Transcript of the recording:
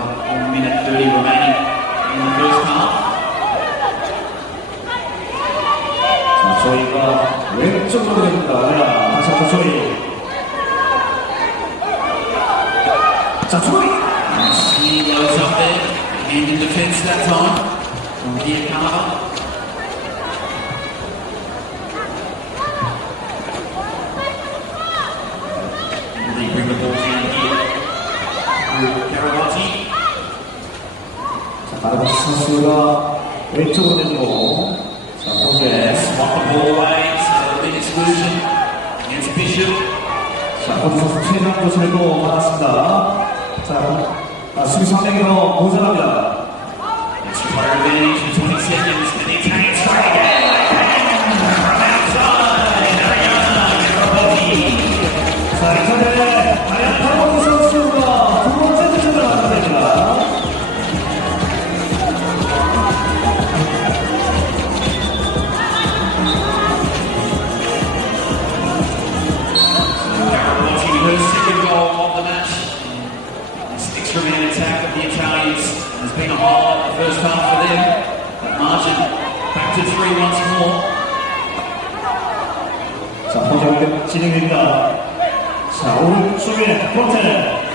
one minute 30 remaining in the first half. 자, 조이가 왼쪽으로 됩니다. 자, 다시 한번 조이. 자, 조이. He goes up there, hand in defence that time from here Carver. They bring the ball down here. 자, 마르바스 선수가 왼쪽으로 내주고, 자, 호재. 자, 호재 선수 최장 교체도 받았습니다. 자, 아, 수비 3명으로 모자랍니다. It's player advantage for 20 seconds, and it's hanging straight again. From outside, Garabotti. 자, 이번에 This extra man attack of the Italians has been a highlight of the first half for them. That margin back to three once more. 자, 포장 진행됩니다. 자, 오른쪽에 포테.